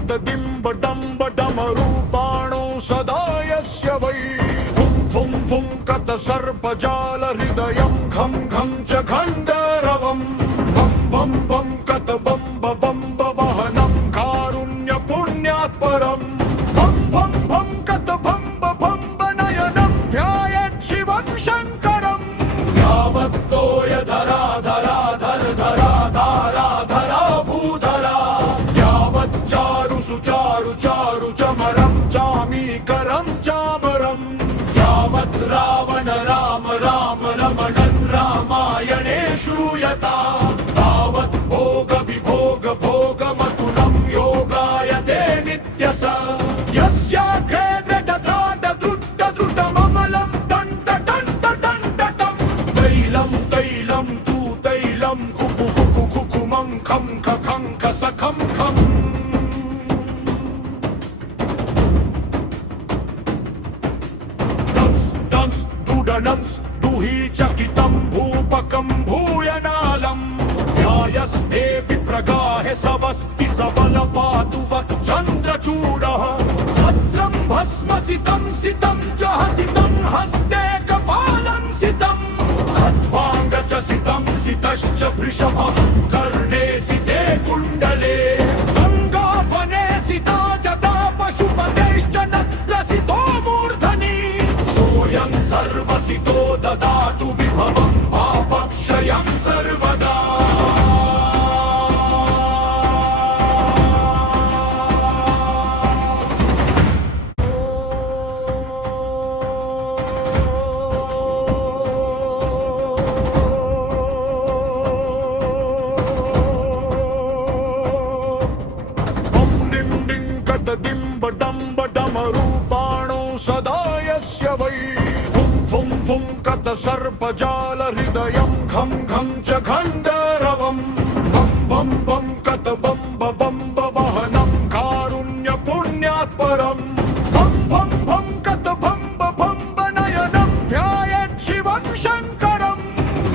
कटदिम्ब dumb डमरूपाणो सदा यस्य वै फुं फुं फुं कत सर्पजाल हृदयं खं खं च खण्डरवम् वं वं वं कत बम्ब बम्ब वहनं कारुण्य पुण्यात् परम् भं भं भं कत बम्ब बम्ब नयनं ध्यायेत् शिवं शङ्करम् यावत्तोय धरा धरा धर धरा धारा धरा भूधरा यावच्चारु सुचारु चारु चमरं चामीकरं चामरम् यावत् रावण राम राम रमणन् रामायणे श्रूयता तावत् भोग विभोग भोगमतुलं योगायते नित्यस यस्याग्रे दृढ द्रुत द्रुतममलं दण्ड दण्ड दण्डटं तैलं तैलं तु तैलं कुकु कुकु कुकुमं खं खं खसखं खम् डुडनंस् दुहि चकितं भूपकं भूयनालं ध्यायस्ते विप्रगाहे सवस्ति सबल पातु वक्चन्द्रचूडः भद्रं भस्मसितं सितं च हसितं हस्ते कपालं सितं खट्वाङ्ग च सितं सितश्च वृषभः कर्णे सिते कुण्डले गङ्गावने सिता जटा पशुपतेश्च नत्रसितो मूर्धनि सोऽयं सर्वसितो ददातु विभवं पापक्षयं सर्वदा दिम्ब डम्ब डमरूपाणो सदा यस्य वै फुं फुं फुं कत सर्पजाल हृदयं खं खं च खण्डरवम् वं वं वं कत बम्ब बम्ब वहनं कारुण्य पुण्यात् परम् भं भं भं कत बम्ब बम्ब नयनं ध्यायेत् शिवं शङ्करम्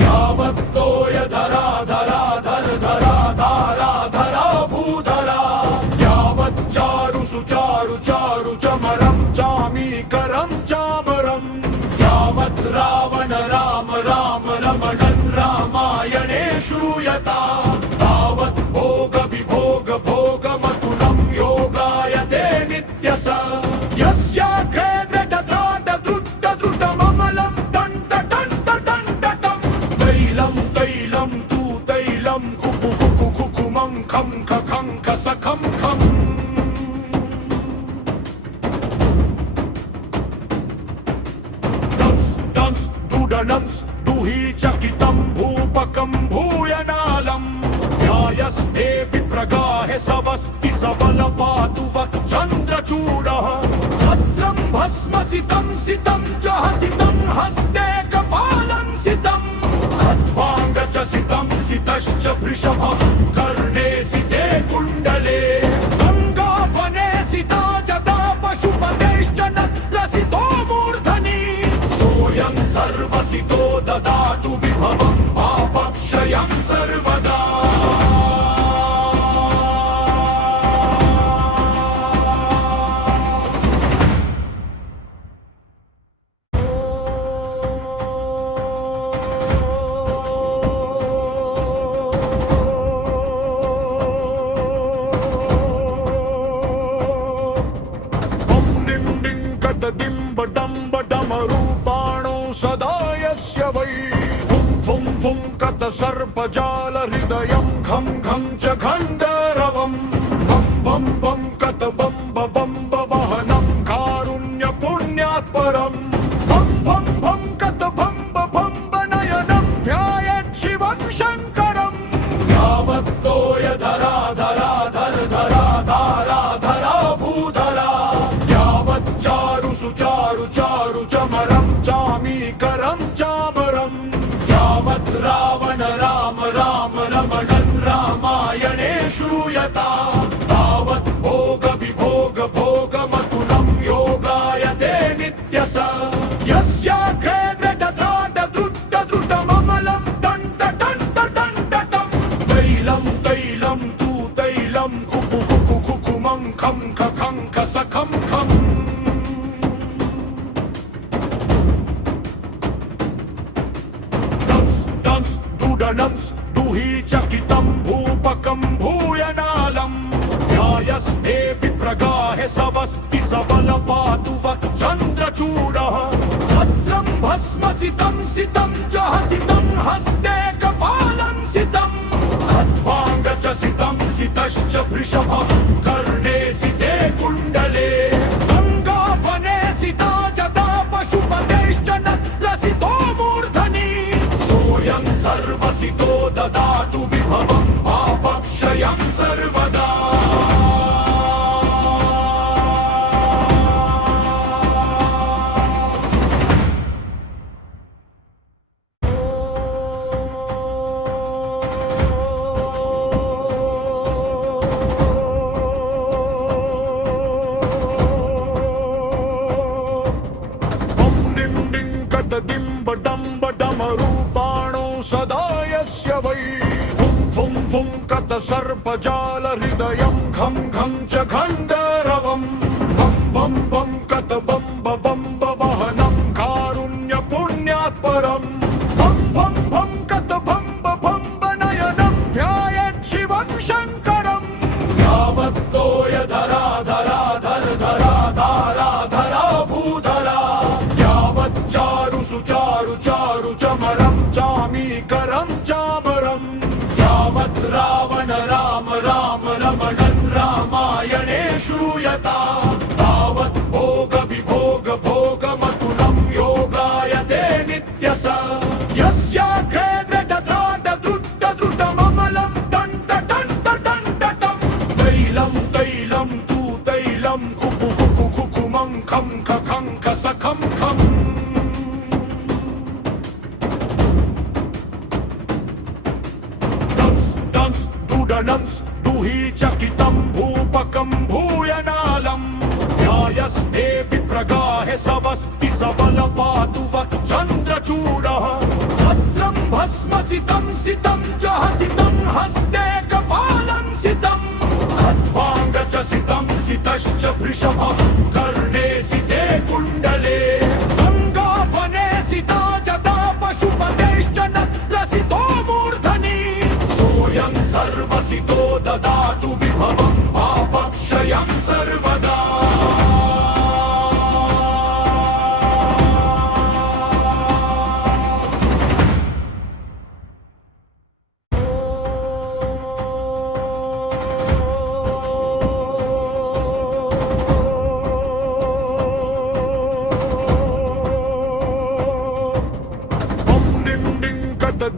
यावत्तोय धरा धरा धर धरा धारा धरा भूधरा यावच्चारु सुचारु चारु चमरं चामीकरं चामरम् यावत् रावण राम राम रमणन् रामायणे श्रूयता तावत् भोग विभोग भोगमतुलं योगायते नित्यस यस्याग्रे दृढ द्रुत द्रुतममलं दण्ड दण्ड दण्डटं तैलं तैलं तु तैलं कुकु कुकु कुकुमं खं खं खसखं खम् डुडनंस् दुहि चकितं भूपकं भूयनालं ध्यायस्ते विप्रगाहे सवस्ति सबल पातु वक्चन्द्रचूडः भद्रं भस्मसितं सितं च हसितं हस्ते कपालं सितं खट्वाङ्ग च सितं सितश्च वृषभः कर्णे सिते कुण्डले गङ्गावने सिता जटा पशुपतेश्च नत्रसितो मूर्धनि सोऽयं सर्वसितो ददातु विभवं पापक्षयं सर्वदा दिम्ब डम्ब डमरूपाणो सदा यस्य वै फुं फुं फुं कत सर्पजाल हृदयं खं खं च खण्डरवम् वं वं वं कत बम्ब बम्ब वहनं कारुण्य पुण्यात् परम् भं भं भं कत बम्ब बम्ब नयनं ध्यायेत् शिवं शङ्करम् यावत्तोय धरा धरा धर धरा धारा धरा भूधरा यावच्चारु सुचारु चारु चमरं चामीकरं चामरम् यावत् रावण राम राम रमणन् रामायणे श्रूयता तावत् भोग विभोग भोगमतुलं योगायते नित्यस यस्याग्रे दृढ द्रुत द्रुतममलं दण्ड दण्ड दण्डटं तैलं तैलं तु तैलं कुकु कुकु कुकुमं खं ख खं ख सखं खं डंस डंस डुडनंस दुहि चकितं भूपकं भूयनालं ध्यायस्ते विप्रगाहे सवस्ति सबल पातु वक्चन्द्रचूडः भद्रं भस्मसितं सितं च हसितं हस्ते कपालं सितं खट्वाङ्गचसितं सितश्च वृषभः कर्णे सिते कुण्डले गङ्गावने सिता जटा पशुपतेश्च नत्रसितो मूर्धनि सोऽयं सर्वसितो ददातु विभवं पापक्षयं सर्वदा डमरूपाणो सदा यस्य वै फुं फुं फुं कत सर्पजाल हृदयं घं घं च घण्डरवं वं वं वं कत बम्ब बम्ब वहनं कारुण्य पुण्यात् परं भं भं भं कत भम्ब भम्ब नयनं ध्यायेत् शिवं शङ्करं यावत्तोय धरा धरा धर धरा धारा धरा भूधरा यावत् चारु सुचारु चारु चमरं चामीकरं चामरं यावत् रावण राम राम रमणं रामायणे श्रूयता तावत् भोग विभोग भोगमतुलं योगायते नित्यस यस्याग्रे दृढ द्रुतममलं टन्ट टन्ट टन्टटं तैलं तैलं तु तैलं कुकु कुकु कुकुमं खं ख खं ख सखं खं डुडनंस दुहि चकितं भूपकं भूयनालं ध्यायस्ते विप्रगाहे सवस्ति सबल पातु वक्चन्द्रचूडः भद्रं भस्मसितं सितं च हसितं हस्ते कपालं सितं खट्वाङ्गचसितं सितश्च वृषभः कर्णे सिते कुण्डले गङ्गावने सिता जटा पशुपतेश्च नत्रसितो मूर्धनि सोऽयं सर्वसितो ददातु विभवं पापक्षयं सर्वदा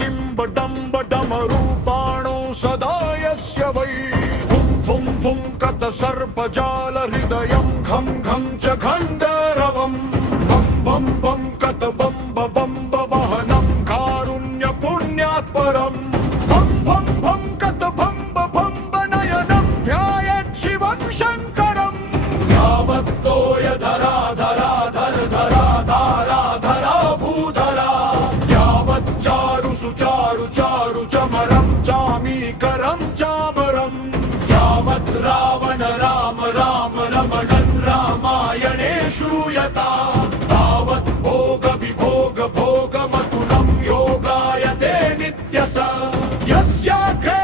डिम्ब डम्ब डमरूपाणो सदा यस्य वै फुं फुं फुं कत सर्पजाल हृदयं घं घं च घण्डरवं वं वं वं कत बम्ब बम्ब वहनं कारुण्य पुण्यात् परं भं भं भं कत भम्ब भम्ब नयनं ध्यायेत् शिवं शङ्करं यावत्तोय धरा धरा धर धरा धारा धरा भूधरा यावत् चारु सुचारु चारु चमरं चामीकरं चामरं यावत् रावण राम राम रमणं रामायणे श्रूयता तावत् भोग विभोग भोगमतुलं योगायते नित्यस यस्याग्रे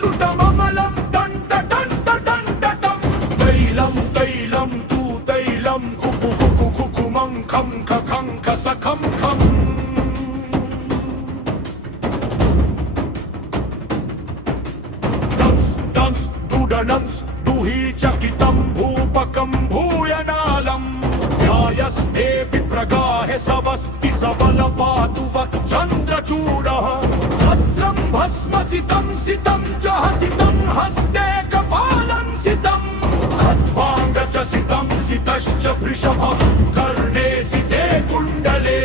दृढममलं टन्ट टन्ट टन्टटं तैलं तैलं तु तैलं कुकु कुकु कुकुमं खं ख खं ख सखं खं डुडनंस दुहि चकितं भूपकं भूयनालं ध्यायस्ते विप्रगाहे सवस्ति सबल पातु वक्चन्द्रचूडः भद्रं भस्मसितं सितं च हसितं हस्ते कपालं सितं खट्वाङ्गचसितं सितश्च वृषभः कर्णे सिते कुण्डले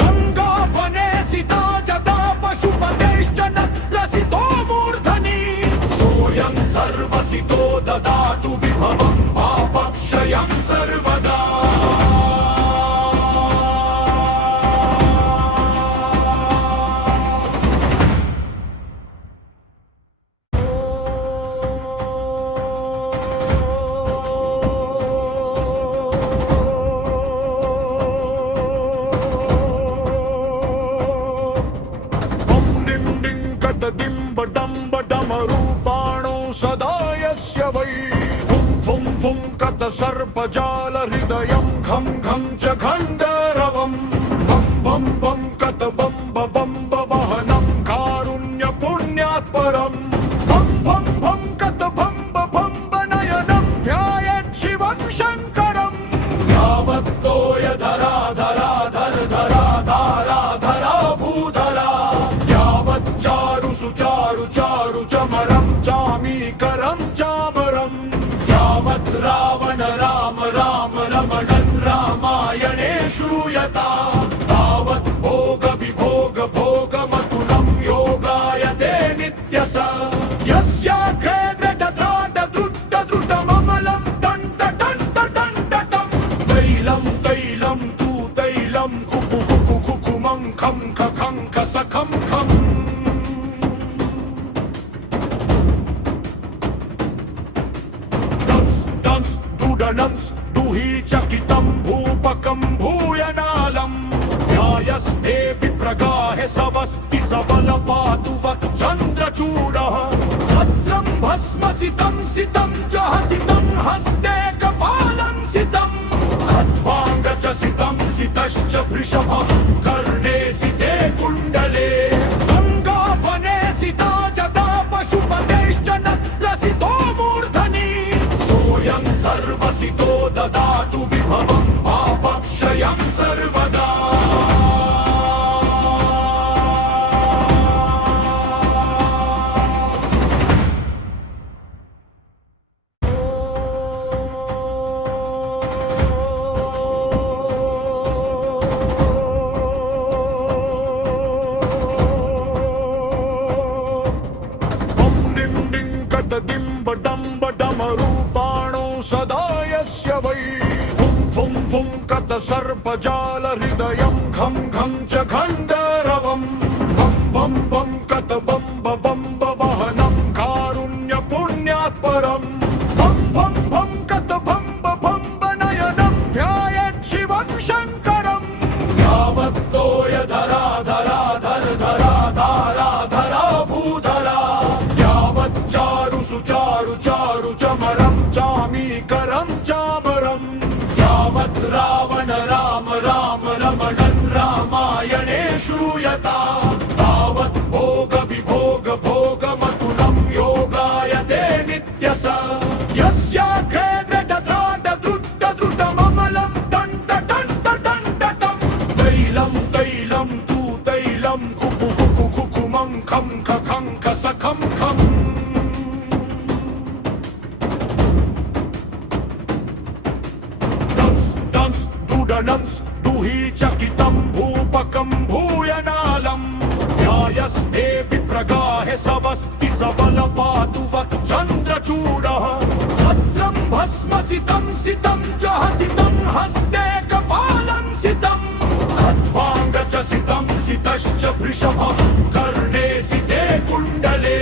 गङ्गावने सिता जटा पशुपतेश्च नत्रसितो मूर्धनि सोऽयं सर्वसितो ददातु विभवं पापक्षयं सर्वदा यस्य वै फुं फुं कत सर्पजाल हृदयं घं घं च खण्डरवम् वं वं कत बम्ब वहनं कारुण्य पुण्यात् परम् भं कत भम्ब नयनं ध्यायेत् शिवं शङ्करम् यावत्तोय धरा धरा धर धरा धारा धरा भूधरा यावत् चारु सुचारु चारु चमरं चामीकरं चामरं यावत् रावण राम राम रमणन् रामायणे श्रूयता तावत् भोग विभोग भोगमतुलं योगायते नित्यस यस्याग्रे दृढममलं टण्टटं तैलं तैलं तु तैलं कुकु कुकु कुकुमं खं खं खसखं खम् डुडनंस् दुहि चकितं भूपकं भूयनालं ध्यायस्ते विप्रगाहे सवस्ति सबलपातु वच्चन्द्रचूडः भद्रं भस्मसितं सितं च हसितं हस्ते कपालं सितं खट्वाङ्गचसितं सितश्च वृषभः कर्णे सिते कुण्डले गङ्गावने सिता जटा पशुपतेश्च नत्रसितो मूर्धनि सोऽयं सर्वसितो ददातु विभवं पापक्षयं सर्वदा डमरूपाणो सदा यस्य वै फुं कत सर्पजाल हृदयं घं घं च खण्डरवम् वं कत बम्ब वहनं कारुण्य पुण्यात् परम् भं कत भम्ब नयनं ध्यायेत् शिवं शङ्करम् यावत्तोय धरा धरा धर धरा धारा धरा भूधरा यावत् चारु सुचारु चारु चमरं चामीकरं चामरं यावत् रावण राम राम रमणन् रामायणे श्रूयता तावत् भोग विभोग भोगमतुलं योगायते नित्यस यस्याग्रे दृढममलं टण्टटं तैलं तैलं तु तैलं कुकु कुकु कुकुमं खं खसखं खम् डुडनंस् दुहि चकितं भूपकं भूयनालं ध्यायस्ते विप्रगाहे सवस्ति सबलपातु वच्चन्द्रचूडः भद्रं भस्मसितं सितं च हसितं हस्ते कपालं सितं खट्वाङ्गचसितं सितश्च वृषभः कर्णे सिते कुण्डले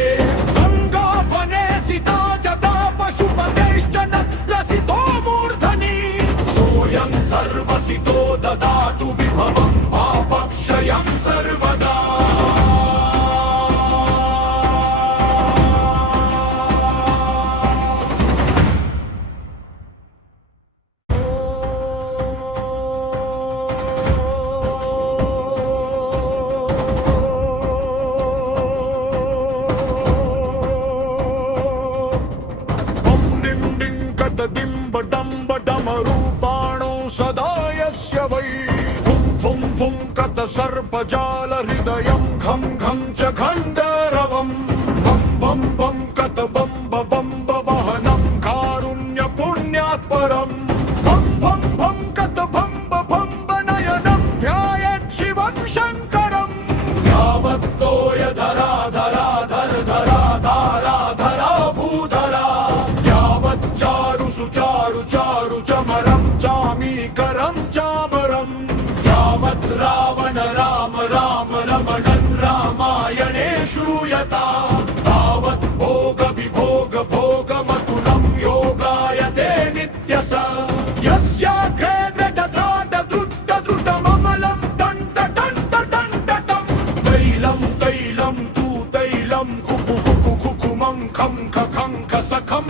गङ्गावने सिता जटा पशुपतेश्च नत्रसितो मूर्धनि सोऽयं सर्वसितो ददातु विभवं पापक्षयं सर्वदा डमरूपाणो सदा यस्य वै फुं कत सर्पजाल हृदयं घं घं च खण्डरवम् वं कत बम्ब वहनं कारुण्य पुण्यात् परम् भं कत भम्ब नयनं ध्यायेत् शिवं शङ्करम् यावत्तोय धरा धरा धर धरा धारा धरा भूधरा यावत् चारु सुचारु चारु चमरं चामीकरं चामरं यावत् रावण राम राम रमणन् रामायणे श्रूयता तावत् भोग विभोग भोगमतुलं योगायते नित्यस यस्याग्रे दृढममलं टण्टटं तैलं तैलं तु तैलं कुकु कुकु कुकुमं खं खसखं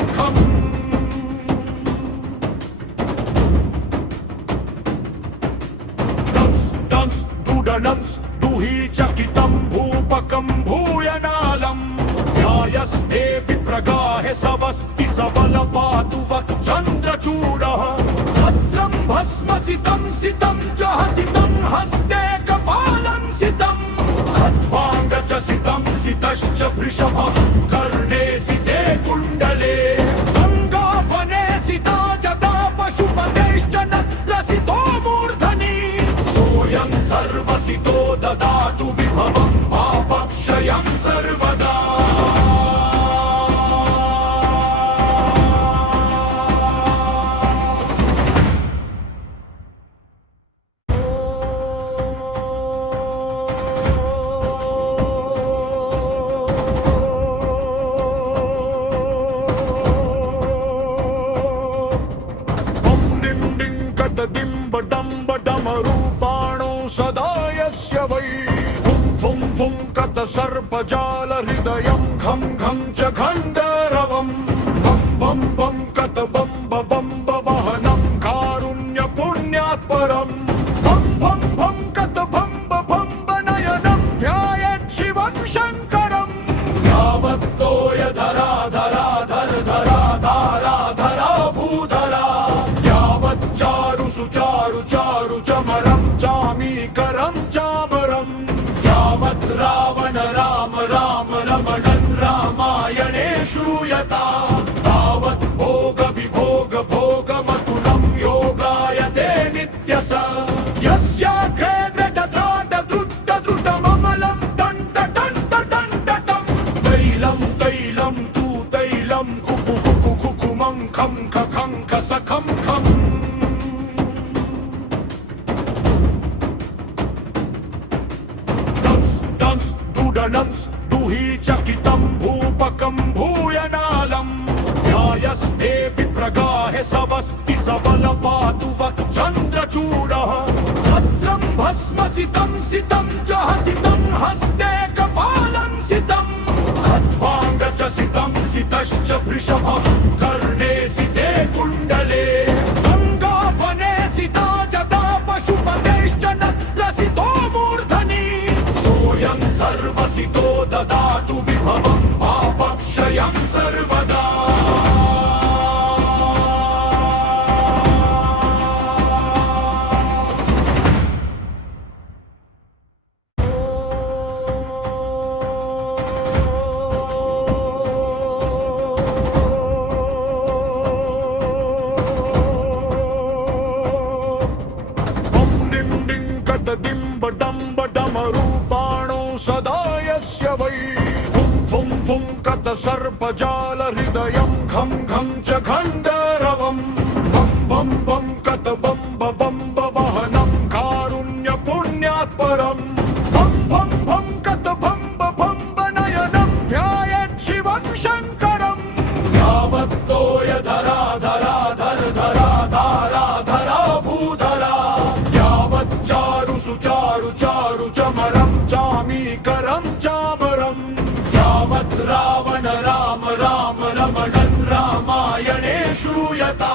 सबल पातु वक्चन्द्रचूडः भद्रं भस्मसितं सितं च हसितं हस्ते कपालं सितं हत्वाङ्गचसितं सितश्च वृषभः कर्णे सिते कुण्डले गङ्गावने सिता जटा पशुपतेश्च नत्रसितो मूर्धनि सोऽयं सर्वसितो ददातु विभवं पापक्षयं सर्वदा डिम्बडम्बडमरूपाणो सदा यस्य वै फुं फुं फुं कतसर्पजाल हृदयं घं घं च खण्डरवम् वं वं वं कतबम्ब बम्ब वहनं कारुण्यपुण्यात् परम् भं भं भं कतबम्ब बम्ब नयनं ध्यायेत् शिवं शङ्करम् यावत्तोय धरा धरा धर धरा धारा धरा भूधरा चारु सुचारु चारु चमरं चामीकरं चामरं यावत् रावण राम राम रमणन् रामायणे श्रूयता तावत् भोग विभोग भोगमतुलं योगायते नित्यस यस्याग्रे द्रटद्राटद्रुट्टद्रुटममलं टण्टटण्टटण्टटं तैलं तैलं तु तैलं कुकु कुकु कुकुमं खं खखं खसखं खम् डुडनंस् दुहि चकितं भूपकं भूयनालं ध्यायस्ते विप्रगाहे सवस्ति सबल पातु वक्चन्द्रचूडः भद्रं भस्मसितं सितं च हसितं हस्ते कपालं सितं हत्वाङ्गचसितं सितश्च वृषभः कर्णे सिते कुण्डले गङ्गावने सिता जटा पशुपतेश्च नत्रसितो मूर्धनि सोऽयं सर्वसितो ददातु विभवं पापक्षयं सर्वदा डिम्बडम्बडमरूपाणो सदा यस्य वै फुं फुं फुं कतसर्पजाल हृदयं घं घं च खण्डरवम् वं वं वं कतबम्ब बम्ब वहनं कारुण्यपुण्यात् परम् भं भं भं कतबम्ब बम्ब नयनं ध्यायेत् शिवं शङ्करम् यावत्तोय धरा धरा धर धरा धारा धरा भूधरा चारु सुचारु चारु चमरं चामीकरं चामरं यावत् रावण राम राम रमणन् रामायणे श्रूयता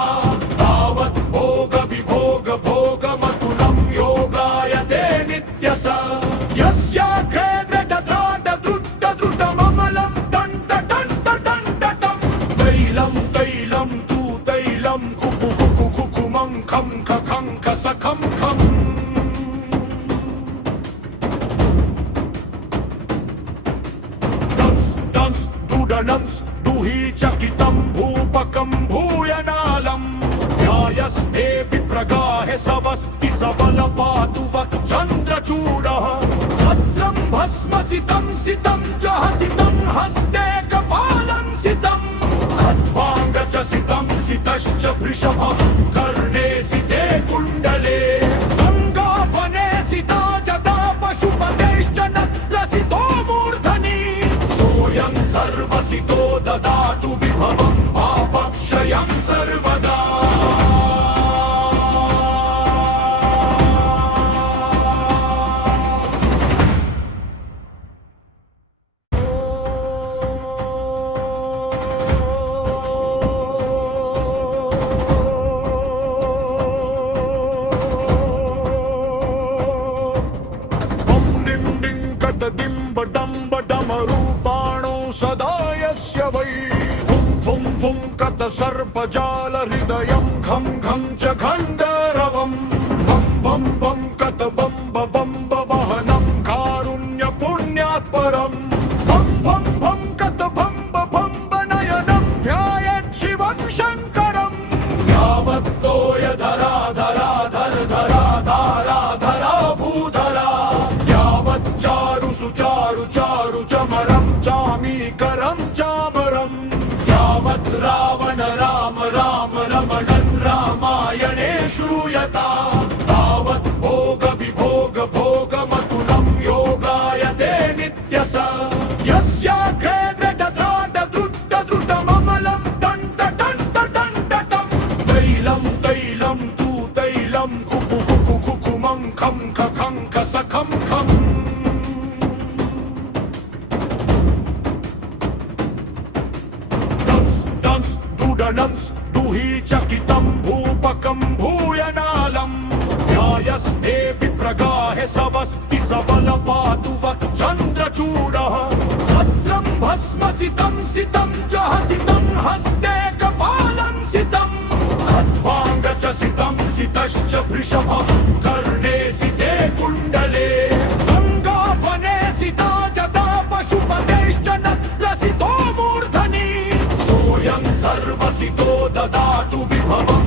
तावत् भोग विभोग भोगमतुलं योगायते नित्यस यस्याग्रे द्रटद्राटद्रुट्टद्रुटममलं टण्टटण्टटण्टटं तैलं तैलं तु तैलं कुकु कुकु कुकुमं खं खखं खसखं खम् डुडनंस् दुहि चकितं भूपकं भूयनालं ध्यायस्ते विप्रगाहे सवस्ति सबल पातु वक्चन्द्रचूडः भद्रं भस्मसितं सितं च हसितं हस्ते कपालं सितं हत्वाङ्गचसितं सितश्च वृषभः कर्णे सिते कुण्डले गङ्गावने सिता जटा पशुपतेश्च नत्रसितो मूर्धनि सोऽयं सर्वसितो ददातु विभवं पापक्षयं सर्वदा डिम्बडम्बडमरूपाणो सदा यस्य सर्पजाल हृदयं घं घं च खण्डरवम् वं वं वं कत बम्ब बम्ब वहनं कारुण्य पुण्यात् परम् भं भं भं कत बम्ब बम्ब नयनं ध्यायेत् शिवं शङ्करम् यावत्तोय धरा धरा धर धरा धारा धरा भूधरा यावच्चारु सुचारु चारु चमरं चामीकरं चामरम् यावत् रावण राम राम रमणन् रामायणे श्रूयता तावत् भोग विभोग भोगमतुलं योगायते नित्यस यस्याग्रे द्रटद्राट द्रुट्ट द्रुटममलं टण्ट टण्ट टण्टटं तैलं तैलं तु तैलं कुकु कुकु कुकुमं खं खं खसखं खम् डुडनंस् दुहि चकितं भूपकं भूयनालं ध्यायस्ते विप्रगाहे सवस्ति सबलपातु वच्चन्द्रचूडः भद्रं भस्मसितं सितं च हसितं हस्ते कपालं सितं खट्वाङ्गचसितं सितश्च वृषभः कर्णे सिते कुण्डले गङ्गावने सिता जटा पशुपतेश्च नत्रसितो मूर्धनि सोऽयं सर्वसितो ददातु विभवम्